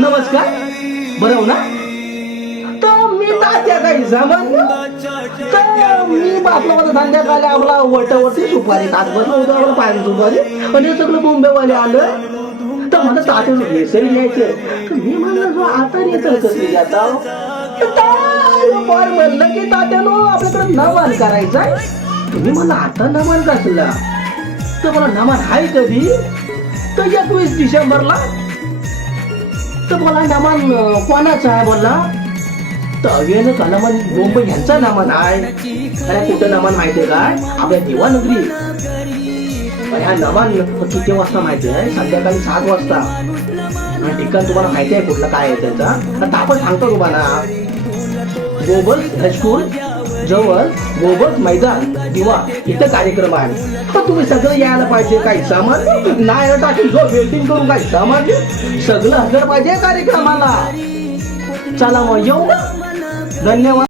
नमस्कार. बरं हो ना. तर मी तात्या काही जमन तर मी आपला माझा संध्याकाळी आपला वरती सुपारी ताट बनलं होतं आपलं पाहिजे सुपारी आणि हे सगळं मुंबईवाले आलं तर मला तात्याला हेसरी घ्यायचे तर मी म्हणलं जो आता येतं कसली जाता म्हणलं की तात्यानो आपल्याकडे नमन करायचा तुम्ही मला आता नमन कसला तर मला नमन आहे कधी तर 21 डिसेंबरला तर मला नमन कोणाचा आहे बोलला तर अगेन का नमन मुंबई यांचा नमन आहे आणि कुठं नमन माहितीये काय आपल्या दिवानगरी ह्या नमन किती वाजता माहिती आहे संध्याकाळी 7 वाजता आणि ठिकाण तुम्हाला माहिती आहे कुठलं काय आहे त्याचा आता आपण सांगतो तुम्हाला गोबल्स हायस्कूल जवळ गोबल्स मैदान दिवा इथं कार्यक्रम आहे तर तुम्ही सगळं यायला पाहिजे काही सामान नाही टाकून जो वेटिंग करून काही सामान सगळं हजर पाहिजे कार्यक्रमाला चला मग येऊ धन्यवाद.